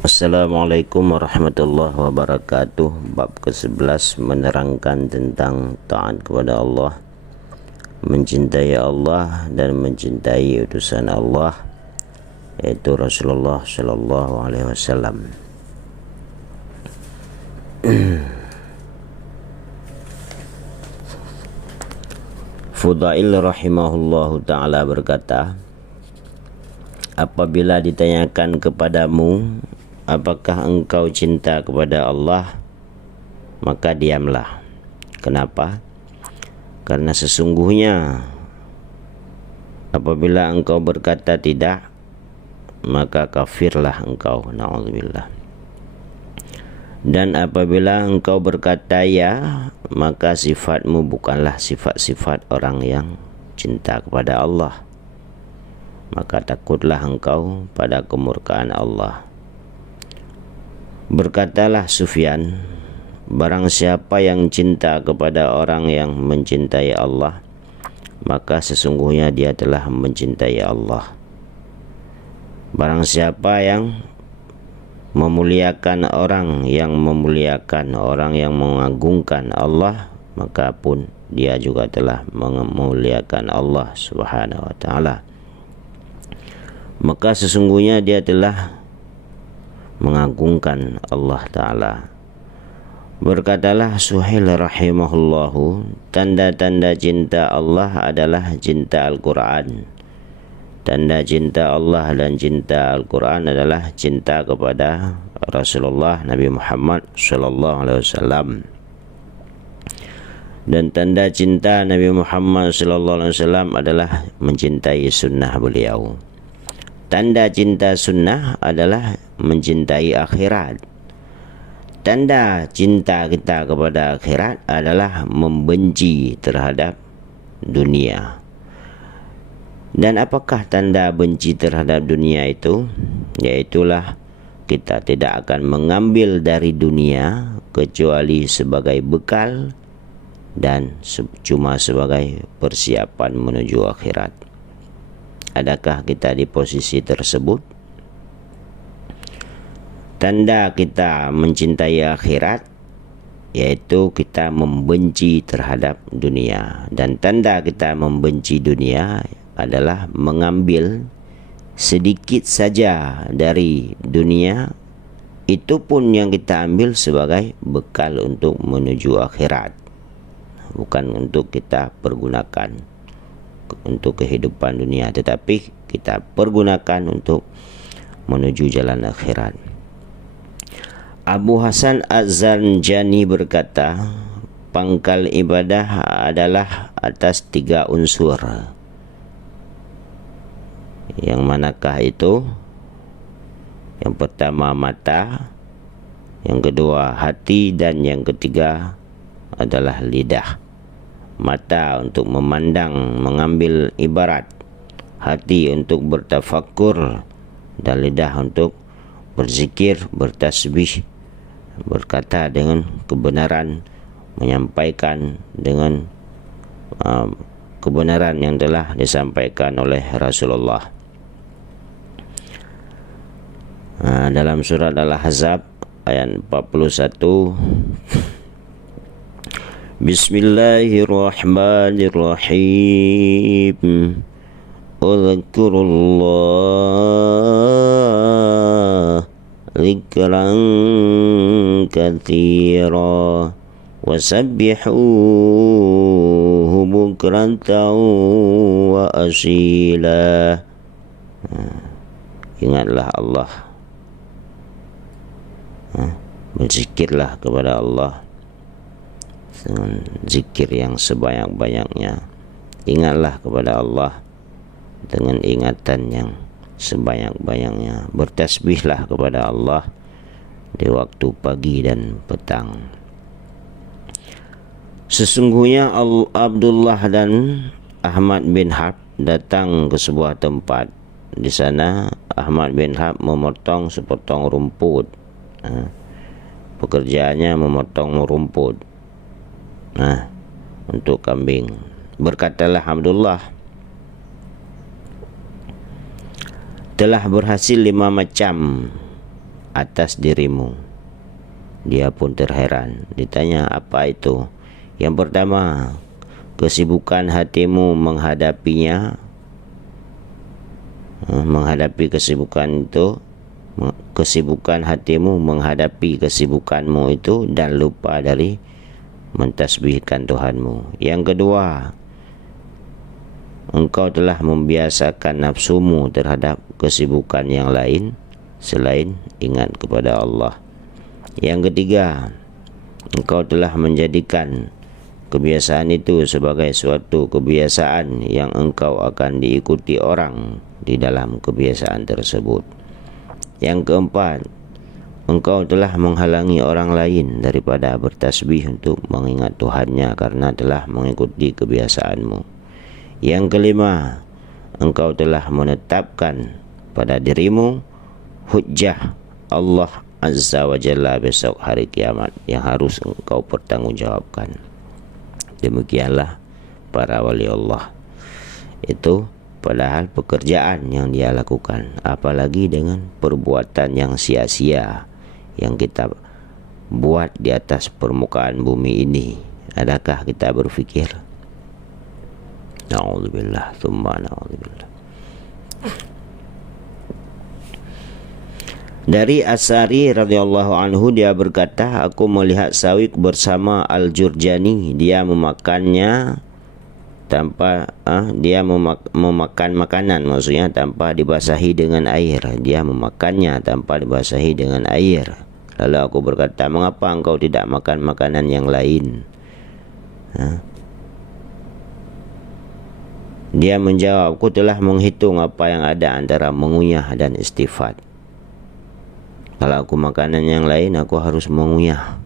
Assalamualaikum warahmatullahi wabarakatuh. Bab ke-11 menerangkan tentang taat kepada Allah, mencintai Allah dan mencintai utusan Allah, yaitu Rasulullah sallallahu alaihi wasallam. Fudail rahimahullahu ta'ala berkata, apabila ditanyakan kepadamu apakah engkau cinta kepada Allah, maka diamlah. Kenapa? Karena sesungguhnya apabila engkau berkata tidak, maka kafirlah engkau, na'udzubillah. Dan apabila engkau berkata ya, maka sifatmu bukanlah sifat-sifat orang yang cinta kepada Allah. Maka takutlah engkau pada kemurkaan Allah. Berkatalah Sufyan, barang siapa yang cinta kepada orang yang mencintai Allah, maka sesungguhnya dia telah mencintai Allah. Barang siapa yang memuliakan orang yang memuliakan orang yang mengagungkan Allah, maka pun dia juga telah memuliakan Allah Subhanahu wa ta'ala. Maka sesungguhnya dia telah mengagungkan Allah Ta'ala. Berkatalah Suhail rahimahullahu, tanda-tanda cinta Allah adalah cinta Al-Quran. Tanda cinta Allah dan cinta Al-Quran adalah cinta kepada Rasulullah Nabi Muhammad sallallahu alaihi wasallam. Dan tanda cinta Nabi Muhammad sallallahu alaihi wasallam adalah mencintai sunnah beliau. Tanda cinta sunnah adalah mencintai akhirat. Tanda cinta kita kepada akhirat adalah membenci terhadap dunia. Dan apakah tanda benci terhadap dunia itu? Yaitulah kita tidak akan mengambil dari dunia kecuali sebagai bekal dan cuma sebagai persiapan menuju akhirat. Adakah kita di posisi tersebut? Tanda kita mencintai akhirat yaitu kita membenci terhadap dunia. Dan tanda kita membenci dunia adalah mengambil sedikit saja dari dunia, itu pun yang kita ambil sebagai bekal untuk menuju akhirat, bukan untuk kita pergunakan untuk kehidupan dunia, tetapi kita pergunakan untuk menuju jalan akhirat. Abu Hasan Az-Zanjani berkata, pangkal ibadah adalah atas 3 unsur. Yang manakah itu? Yang pertama mata, yang kedua hati, dan yang ketiga adalah lidah. Mata untuk memandang, mengambil ibarat, hati untuk bertafakkur, dan lidah untuk berzikir, bertasbih, berkata dengan kebenaran, menyampaikan dengan kebenaran yang telah disampaikan oleh Rasulullah. Dalam surat Al-Ahzab ayat 41, Bismillahirrahmanirrahim. Udhkurullah dzikran katsira wasabbihuhu bukratan wa asila. Ingatlah Allah, berzikirlah kepada Allah dengan zikir yang sebanyak-banyaknya. Ingatlah kepada Allah dengan ingatan yang sebanyak-banyaknya. Bertasbihlah kepada Allah di waktu pagi dan petang. Sesungguhnya Abdullah dan Ahmad bin Harb datang ke sebuah tempat. Di sana Ahmad bin Harb memotong sepotong rumput. Pekerjaannya memotong rumput untuk kambing. Berkatalah Abdullah, telah berhasil 5 macam atas dirimu. Dia pun terheran. Ditanya, apa itu? Yang pertama, kesibukan hatimu menghadapinya, menghadapi kesibukan itu, kesibukan hatimu menghadapi kesibukanmu itu dan lupa dari mentasbihkan Tuhanmu. Yang kedua, engkau telah membiasakan nafsumu terhadap kesibukan yang lain selain ingat kepada Allah. Yang ketiga, engkau telah menjadikan kebiasaan itu sebagai suatu kebiasaan yang engkau akan diikuti orang di dalam kebiasaan tersebut. Yang keempat, engkau telah menghalangi orang lain daripada bertasbih untuk mengingat Tuhannya karena telah mengikuti kebiasaanmu. Yang kelima, engkau telah menetapkan pada dirimu hujjah Allah Azza wa Jalla besok hari kiamat yang harus engkau pertanggungjawabkan. Demikianlah para wali Allah. Itu padahal pekerjaan yang dia lakukan, apalagi dengan perbuatan yang sia-sia yang kita buat di atas permukaan bumi ini. Adakah kita berfikir? Na'udzubillah, tsumma na'udzubillah. Dari Asari radhiyallahu anhu, dia berkata, aku melihat Sawik bersama Al-Jurjani. Dia memakannya tanpa dia memakan makanan, maksudnya tanpa dibasahi dengan air. Dia memakannya tanpa dibasahi dengan air. Lalu aku berkata, mengapa engkau tidak makan makanan yang lain? Dia menjawab, aku telah menghitung apa yang ada antara mengunyah dan istighfar. Kalau aku makanan yang lain, aku harus mengunyah.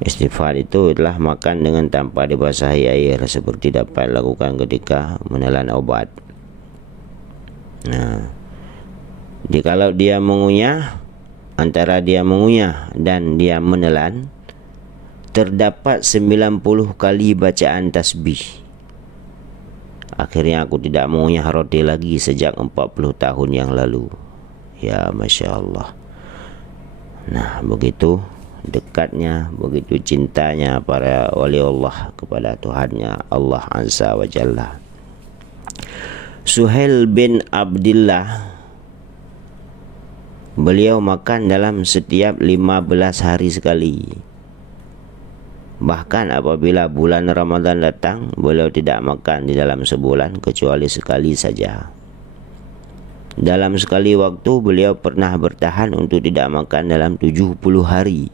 Istighfar itu adalah makan dengan tanpa dibasahi air, seperti dapat dilakukan ketika menelan obat. Kalau dia mengunyah, antara dia mengunyah dan dia menelan, terdapat 90 kali bacaan tasbih. Akhirnya aku tidak mengunyah roti lagi sejak 40 tahun yang lalu. Ya Masya Allah. Nah, begitu dekatnya, begitu cintanya para wali Allah kepada Tuhannya Allah Azza wa Jalla. Suhail bin Abdillah, beliau makan dalam setiap 15 hari sekali. Bahkan apabila bulan Ramadan datang, beliau tidak makan di dalam sebulan kecuali sekali saja. Dalam sekali waktu beliau pernah bertahan untuk tidak makan dalam 70 hari.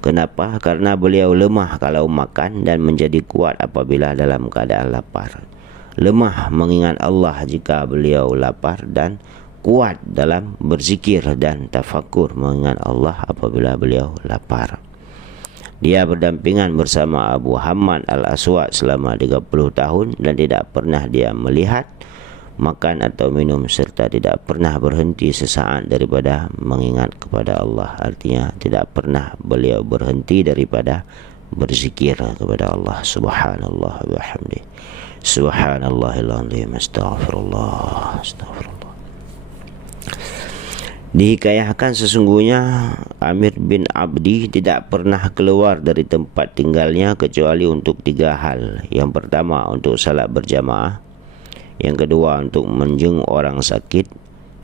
Kenapa? Karena beliau lemah kalau makan dan menjadi kuat apabila dalam keadaan lapar. Lemah mengingat Allah jika beliau lapar dan kuat dalam berzikir dan tafakur mengingat Allah apabila beliau lapar. Dia berdampingan bersama Abu Hamad Al-Aswad selama 30 tahun dan tidak pernah dia melihat, makan atau minum serta tidak pernah berhenti sesaat daripada mengingat kepada Allah. Artinya tidak pernah beliau berhenti daripada berzikir kepada Allah. Subhanallah wa bihamdihi. Subhanallahil azim. Astaghfirullah. Astaghfirullah. Dihikayahkan sesungguhnya Amir bin Abdi tidak pernah keluar dari tempat tinggalnya kecuali untuk 3 hal. Yang pertama untuk salat berjamaah, yang kedua untuk menjenguk orang sakit,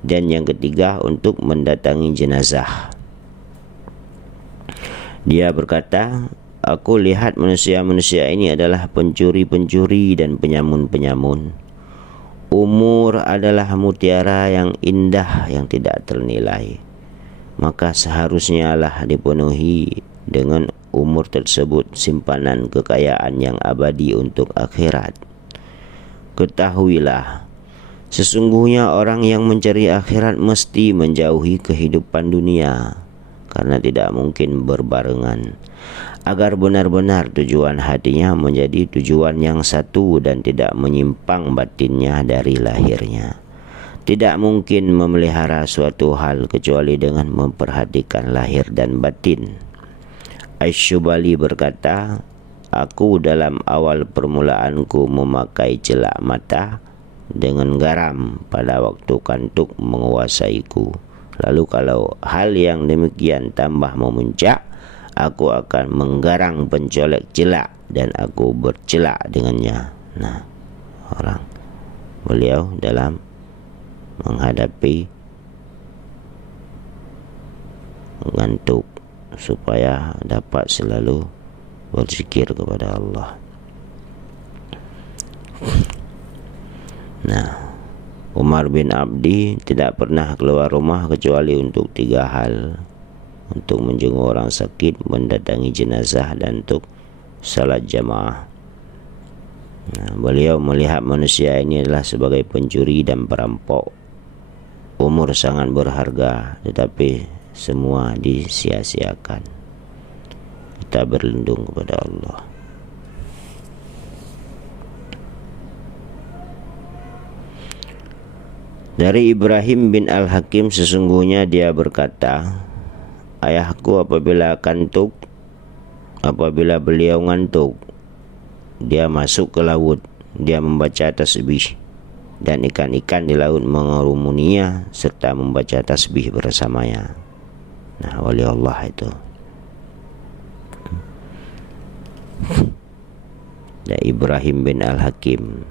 dan yang ketiga untuk mendatangi jenazah. Dia berkata, aku lihat manusia-manusia ini adalah pencuri-pencuri dan penyamun-penyamun. Umur adalah mutiara yang indah yang tidak ternilai. Maka seharusnya lah dipenuhi dengan umur tersebut simpanan kekayaan yang abadi untuk akhirat. Ketahuilah, sesungguhnya orang yang mencari akhirat mesti menjauhi kehidupan dunia, karena tidak mungkin berbarengan, agar benar-benar tujuan hatinya menjadi tujuan yang satu dan tidak menyimpang batinnya dari lahirnya. Tidak mungkin memelihara suatu hal kecuali dengan memperhatikan lahir dan batin. Asy-Syubali berkata, aku dalam awal permulaanku memakai celak mata, dengan garam pada waktu kantuk menguasaiku. Lalu kalau hal yang demikian tambah memuncak, aku akan menggarang pencolek celak dan aku bercelak dengannya. Nah, beliau dalam menghadapi ngantuk supaya dapat selalu berzikir kepada Allah. Nah, Umar bin Abdi tidak pernah keluar rumah kecuali untuk 3 hal: untuk menjenguk orang sakit, mendatangi jenazah, dan untuk salat jamaah. Nah, beliau melihat manusia ini adalah sebagai pencuri dan perampok. Umur sangat berharga, tetapi semua disia-siakan. Kita berlindung kepada Allah. Dari Ibrahim bin Al-Hakim, sesungguhnya dia berkata, ayahku apabila beliau ngantuk, dia masuk ke laut, dia membaca tasbih, dan ikan-ikan di laut mengerumuninya serta membaca tasbih bersamanya. Nah, wali Allah itu. Dan Ibrahim bin Al-Hakim,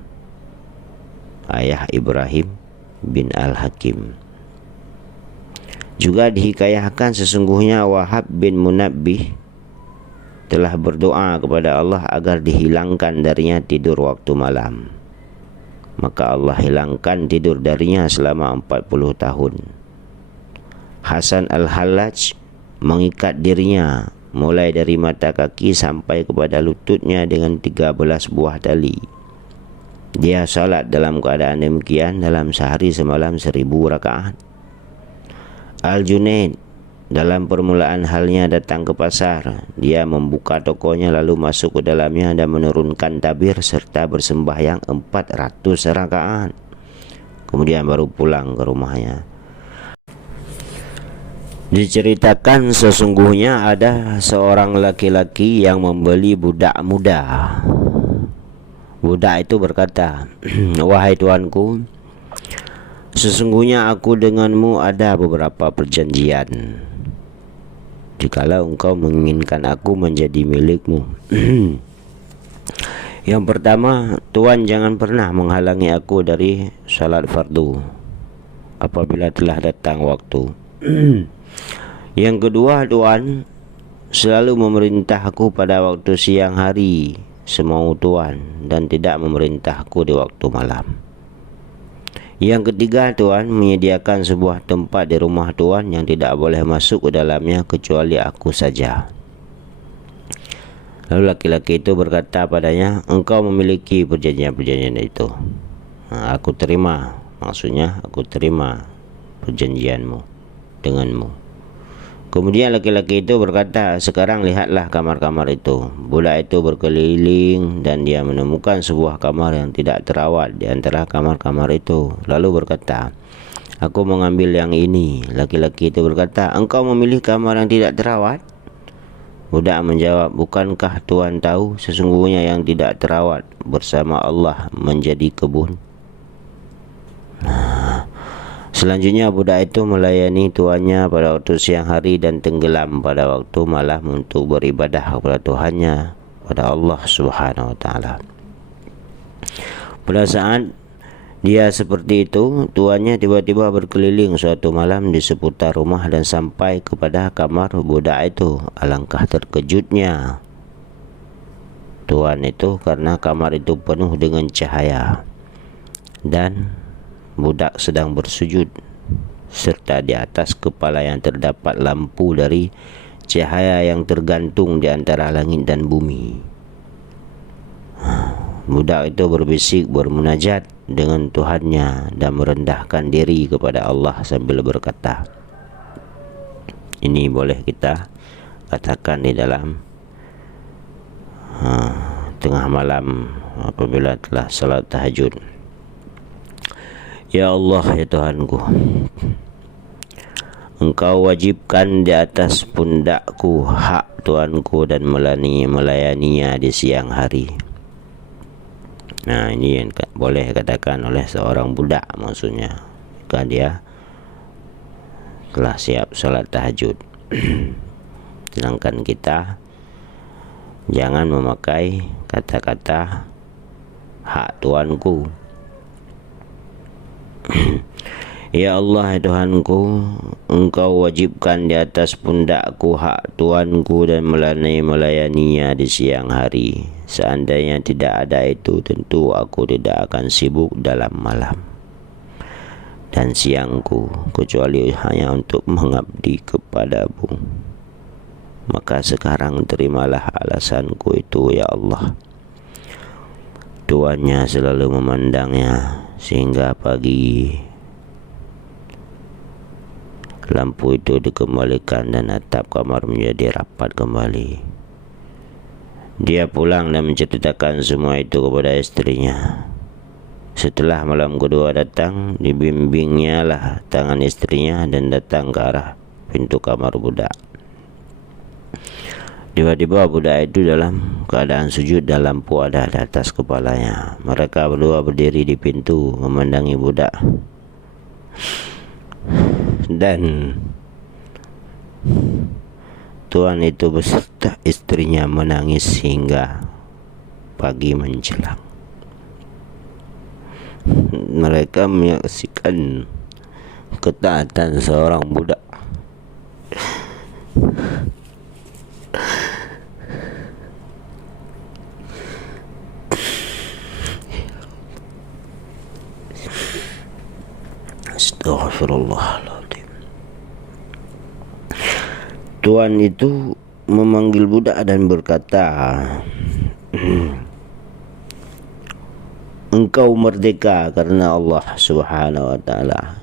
ayah Ibrahim bin Al-Hakim. Juga dihikayahkan sesungguhnya Wahab bin Munabbih telah berdoa kepada Allah agar dihilangkan darinya tidur waktu malam. Maka Allah hilangkan tidur darinya selama 40 tahun. Hasan Al-Hallaj mengikat dirinya mulai dari mata kaki sampai kepada lututnya dengan 13 buah tali. Dia salat dalam keadaan demikian dalam sehari semalam 1000 rakaat. Al-Junaid dalam permulaan halnya datang ke pasar. Dia membuka tokonya lalu masuk ke dalamnya dan menurunkan tabir serta bersembahyang 400 rakaat. Kemudian baru pulang ke rumahnya. Diceritakan sesungguhnya ada seorang laki-laki yang membeli budak muda. Budak itu berkata, wahai tuanku, sesungguhnya aku denganmu ada beberapa perjanjian. Jikalau engkau menginginkan aku menjadi milikmu. Yang pertama, tuan jangan pernah menghalangi aku dari salat fardu apabila telah datang waktu. Yang kedua, tuan selalu memerintah aku pada waktu siang hari semau tuan dan tidak memerintahku di waktu malam. Yang ketiga, tuan menyediakan sebuah tempat di rumah tuan yang tidak boleh masuk ke dalamnya kecuali aku saja. Lalu laki-laki itu berkata padanya, engkau memiliki perjanjian-perjanjian itu. Nah, aku terima, maksudnya aku terima perjanjianmu denganmu. Kemudian laki-laki itu berkata, sekarang lihatlah kamar-kamar itu. Budak itu berkeliling dan dia menemukan sebuah kamar yang tidak terawat di antara kamar-kamar itu. Lalu berkata, aku mengambil yang ini. Laki-laki itu berkata, engkau memilih kamar yang tidak terawat? Budak menjawab, bukankah tuan tahu sesungguhnya yang tidak terawat bersama Allah menjadi kebun? Selanjutnya budak itu melayani tuannya pada waktu siang hari dan tenggelam pada waktu malam untuk beribadah kepada Tuhannya, pada Allah Subhanahu wa taala. Pada saat dia seperti itu, tuannya tiba-tiba berkeliling suatu malam di seputar rumah dan sampai kepada kamar budak itu. Alangkah terkejutnya tuan itu karena kamar itu penuh dengan cahaya dan budak sedang bersujud serta di atas kepala yang terdapat lampu dari cahaya yang tergantung di antara langit dan bumi. Budak itu berbisik bermunajat dengan Tuhannya dan merendahkan diri kepada Allah sambil berkata, ini boleh kita katakan di dalam tengah malam apabila telah salat tahajud. Ya Allah, ya Tuhanku, Engkau wajibkan di atas pundakku hak Tuanku dan melayaninya di siang hari. Nah, ini yang boleh katakan oleh seorang budak, maksudnya jika dia telah siap salat tahajud. Sedangkan kita jangan memakai kata-kata hak Tuanku. Ya Allah, ya Tuhanku, Engkau wajibkan di atas pundakku hak Tuanku dan melayaninya di siang hari. Seandainya tidak ada itu, tentu aku tidak akan sibuk dalam malam dan siangku, kecuali hanya untuk mengabdi kepadamu. Maka sekarang terimalah alasanku itu, ya Allah. Tuannya selalu memandangnya sehingga pagi lampu itu dikembalikan dan atap kamar menjadi rapat kembali. Dia pulang dan menceritakan semua itu kepada istrinya. Setelah malam kedua datang, dibimbingnya lah tangan istrinya dan datang ke arah pintu kamar budak. Tiba-tiba budak itu dalam keadaan sujud dan lampu ada di atas kepalanya. Mereka berdua berdiri di pintu memandangi budak. Dan tuan itu beserta istrinya menangis hingga pagi menjelang. Mereka menyaksikan ketaatan seorang budak Astaghfirullahaladzim. Tuan itu memanggil budak dan berkata, engkau merdeka karena Allah Subhanahu wa ta'ala,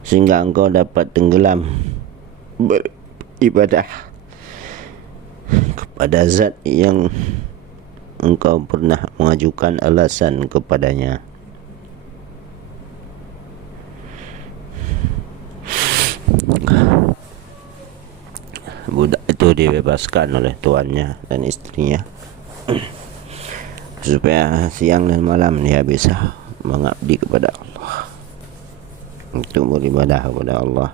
sehingga engkau dapat tenggelam beribadah kepada zat yang engkau pernah mengajukan alasan kepadanya. Budak itu dibebaskan oleh tuannya dan istrinya supaya siang dan malam dia bisa mengabdi kepada Allah, untuk beribadah kepada Allah.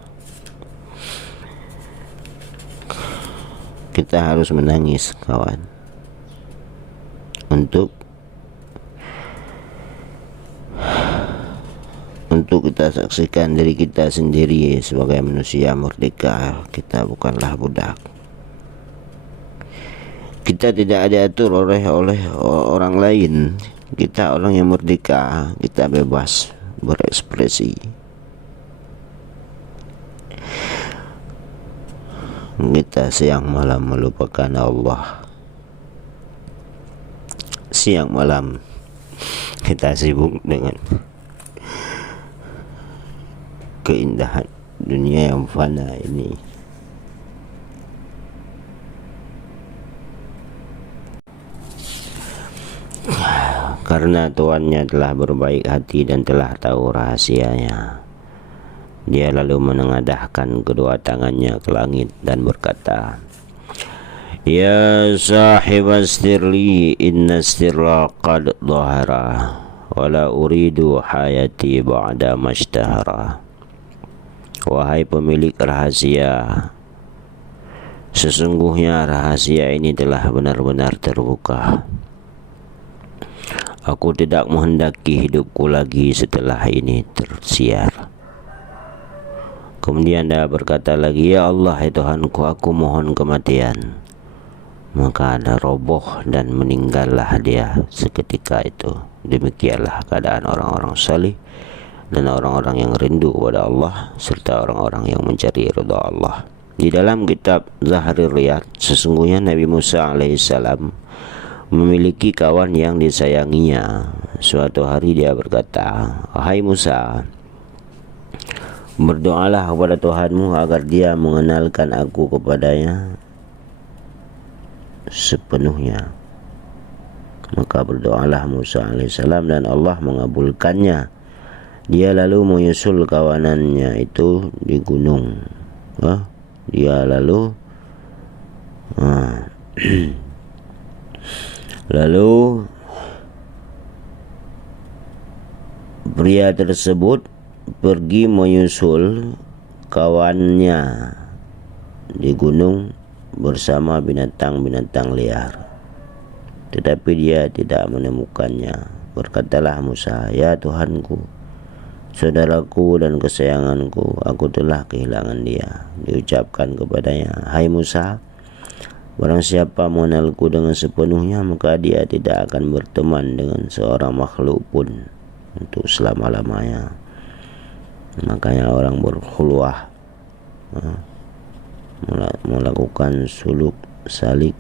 Kita harus menangis, kawan, untuk kita saksikan diri kita sendiri sebagai manusia merdeka. Kita bukanlah budak. Kita tidak diatur oleh orang lain. Kita orang yang merdeka. Kita bebas berekspresi. Kita siang malam melupakan Allah. Siang malam kita sibuk dengan keindahan dunia yang fana ini. Karena tuannya telah berbaik hati dan telah tahu rahasianya, dia lalu menengadahkan kedua tangannya ke langit dan berkata, Ya sahib astirli, inna stirra qad dhahara, wala uridu hayati ba'da mashtahara. Wahai pemilik rahasia, sesungguhnya rahasia ini telah benar-benar terbuka. Aku tidak menghendaki hidupku lagi setelah ini tersiar. Kemudian dia berkata lagi, Ya Allah, ya Tuhanku, aku mohon kematian. Maka ada roboh dan meninggallah dia seketika itu. Demikianlah keadaan orang-orang salih dan orang-orang yang rindu kepada Allah serta orang-orang yang mencari ridha Allah. Di dalam kitab Zahrul Riyad, sesungguhnya Nabi Musa alaihissalam memiliki kawan yang disayanginya. Suatu hari dia berkata, Wahai Musa, berdoalah kepada Tuhanmu agar dia mengenalkan aku kepadanya sepenuhnya. Maka berdoalah Musa alaihissalam dan Allah mengabulkannya. Dia lalu menyusul kawanannya itu di gunung. Dia lalu lalu Pria tersebut pergi menyusul kawannya di gunung bersama binatang-binatang liar, tetapi dia tidak menemukannya. Berkatalah Musa, "Ya Tuhanku, saudaraku dan kesayanganku, aku telah kehilangan dia." Diucapkan kepadanya, "Hai Musa, barang siapa mengenalku dengan sepenuhnya, maka dia tidak akan berteman dengan seorang makhluk pun untuk selama-lamanya." Makanya orang berkhulwah, melakukan suluk salik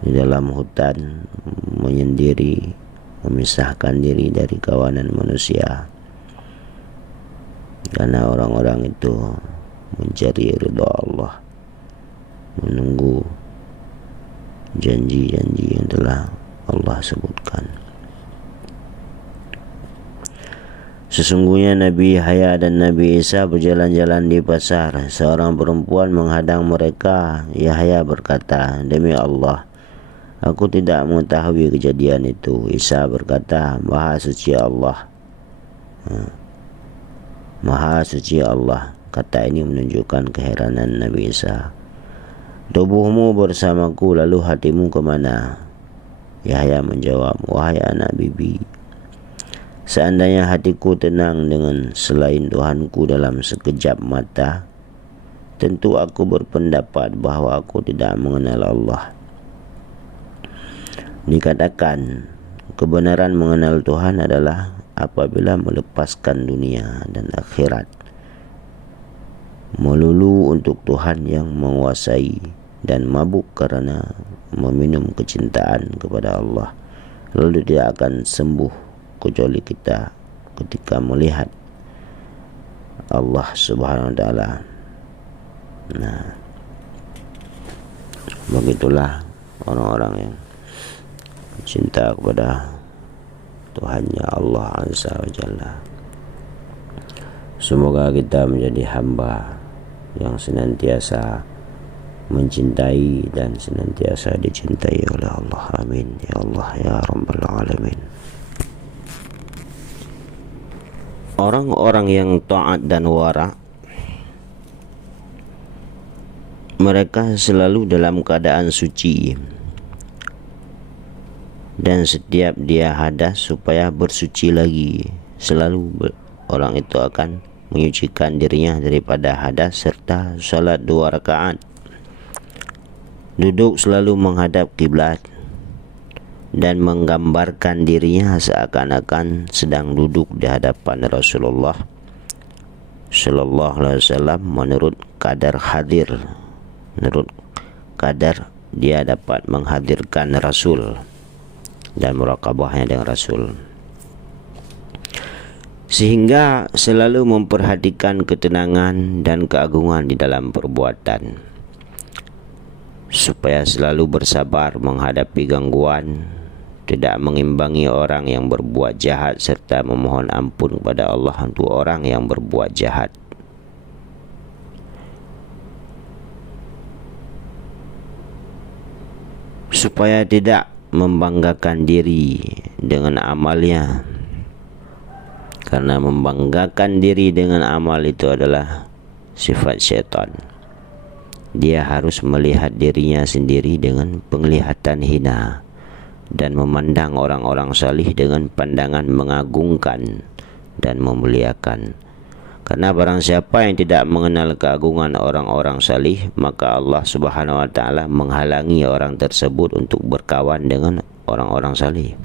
di dalam hutan, menyendiri, memisahkan diri dari kawanan manusia, karena orang-orang itu mencari ridha Allah, menunggu janji-janji yang telah Allah sebutkan. Sesungguhnya Nabi Yahya dan Nabi Isa berjalan-jalan di pasar. Seorang perempuan menghadang mereka. Yahya berkata, "Demi Allah, aku tidak mengetahui kejadian itu." Isa berkata, "Maha suci Allah." Maha suci Allah. Kata ini menunjukkan keheranan Nabi Isa. "Tubuhmu bersamaku, lalu hatimu kemana?" Yahya menjawab, "Wahai anak bibi, seandainya hatiku tenang dengan selain Tuhanku dalam sekejap mata, tentu aku berpendapat bahwa aku tidak mengenal Allah." Dikatakan, kebenaran mengenal Tuhan adalah apabila melepaskan dunia dan akhirat melulu untuk Tuhan yang menguasai, dan mabuk karena meminum kecintaan kepada Allah, lalu tidak akan sembuh kecuali kita ketika melihat Allah Subhanahu wa taala. Nah, begitulah orang-orang yang cinta kepada Tuhannya Allah Azza wa Jalla. Semoga kita menjadi hamba yang senantiasa mencintai dan senantiasa dicintai oleh Allah. Amin ya Allah ya Rabbal Alamin. Orang-orang yang taat dan wara, mereka selalu dalam keadaan suci, dan setiap dia hadas supaya bersuci lagi, selalu orang itu akan menyucikan dirinya daripada hadas, serta salat 2 rakaat. Duduk selalu menghadap kiblat dan menggambarkan dirinya seakan-akan sedang duduk di hadapan Rasulullah Sallallahu Alaihi Wasallam menurut kadar hadir, menurut kadar dia dapat menghadirkan Rasul dan muraqabahnya dengan Rasul, sehingga selalu memperhatikan ketenangan dan keagungan di dalam perbuatan, supaya selalu bersabar menghadapi gangguan, tidak mengimbangi orang yang berbuat jahat, serta memohon ampun kepada Allah untuk orang yang berbuat jahat. Supaya tidak membanggakan diri dengan amalnya, karena membanggakan diri dengan amal itu adalah sifat syaitan. Dia harus melihat dirinya sendiri dengan penglihatan hina, dan memandang orang-orang salih dengan pandangan mengagungkan dan memuliakan. Karena barang siapa yang tidak mengenal keagungan orang-orang salih, maka Allah Subhanahu wa taala menghalangi orang tersebut untuk berkawan dengan orang-orang salih.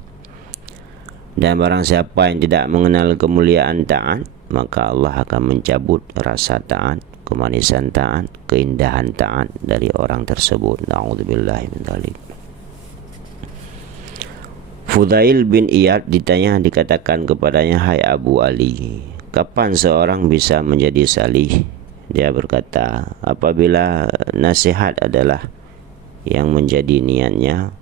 Dan barang siapa yang tidak mengenal kemuliaan taat, maka Allah akan mencabut rasa taat, kemanisan taat, keindahan taat dari orang tersebut. Na'udzubillahi min dzalik. Fudail bin Iyad ditanya, dikatakan kepadanya, "Hai Abu Ali, kapan seorang bisa menjadi salih?" Dia berkata, "Apabila nasihat adalah yang menjadi niatnya,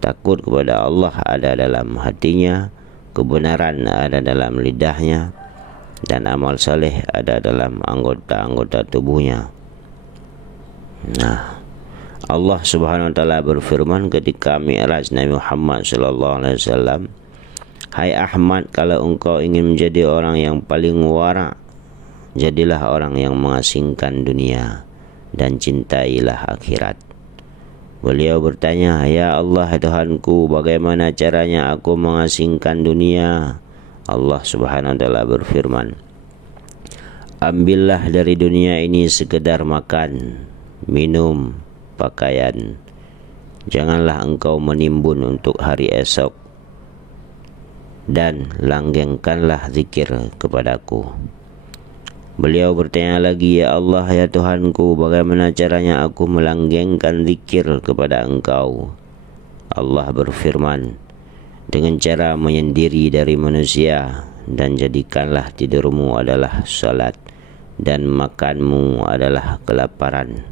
takut kepada Allah ada dalam hatinya, kebenaran ada dalam lidahnya, dan amal saleh ada dalam anggota-anggota tubuhnya." Nah, Allah Subhanahu wa taala berfirman ketika Mi'raj Nabi Muhammad sallallahu alaihi wasallam, Hai Ahmad, kalau engkau ingin menjadi orang yang paling wara, jadilah orang yang mengasingkan dunia dan cintailah akhirat. Beliau bertanya, ya Allah Tuhanku, bagaimana caranya aku mengasingkan dunia? Allah Subhanahu wa taala berfirman, ambillah dari dunia ini sekedar makan, minum, pakaian. Janganlah engkau menimbun untuk hari esok, dan langgengkanlah zikir kepadaku. Beliau bertanya lagi, ya Allah ya Tuhanku, bagaimana caranya aku melanggengkan zikir kepada engkau? Allah berfirman, dengan cara menyendiri dari manusia, dan jadikanlah tidurmu adalah salat dan makanmu adalah kelaparan.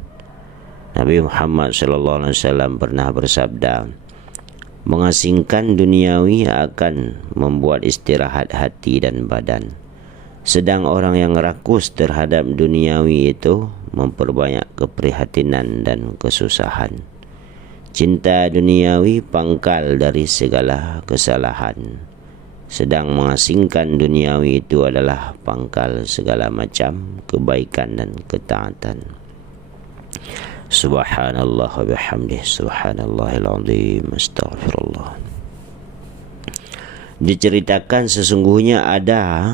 Nabi Muhammad SAW pernah bersabda, mengasingkan duniawi akan membuat istirahat hati dan badan. Sedang orang yang rakus terhadap duniawi itu memperbanyak keprihatinan dan kesusahan. Cinta duniawi pangkal dari segala kesalahan. Sedang mengasingkan duniawi itu adalah pangkal segala macam kebaikan dan ketaatan. Subhanallah wa bihamdih, subhanallahil azim, astaghfirullah. Diceritakan sesungguhnya ada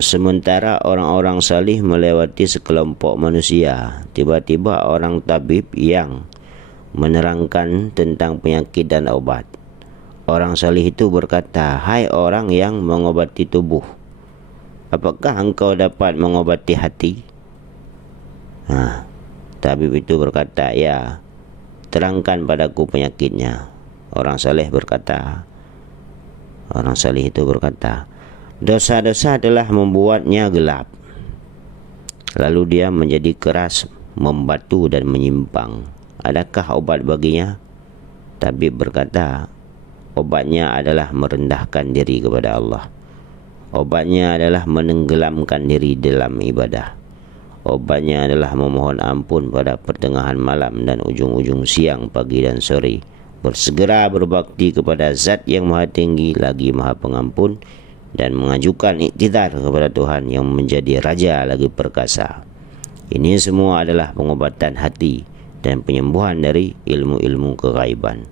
sementara orang-orang salih melewati sekelompok manusia, tiba-tiba orang tabib yang menerangkan tentang penyakit dan obat. Orang salih itu berkata, hai orang yang mengobati tubuh, apakah engkau dapat mengobati hati? Tabib itu berkata, ya, terangkan padaku penyakitnya. Orang salih itu berkata, dosa-dosa telah membuatnya gelap. Lalu dia menjadi keras, membatu dan menyimpang. Adakah obat baginya? Tabib berkata, obatnya adalah merendahkan diri kepada Allah. Obatnya adalah menenggelamkan diri dalam ibadah. Obatnya adalah memohon ampun pada pertengahan malam dan ujung-ujung siang, pagi dan sore. Bersegera berbakti kepada Zat yang Maha Tinggi lagi Maha Pengampun, dan mengajukan iktidar kepada Tuhan yang menjadi Raja lagi perkasa. Ini semua adalah pengobatan hati dan penyembuhan dari ilmu-ilmu keghaiban.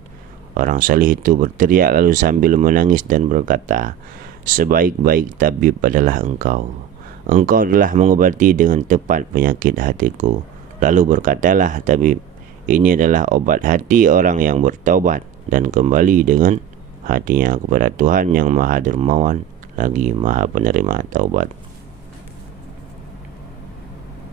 Orang salih itu berteriak lalu sambil menangis dan berkata, sebaik-baik tabib adalah engkau. Engkau telah mengobati dengan tepat penyakit hatiku. Lalu berkatalah tabib, ini adalah obat hati orang yang bertaubat dan kembali dengan hatinya kepada Tuhan yang Maha Dermawan lagi Maha Penerima taubat.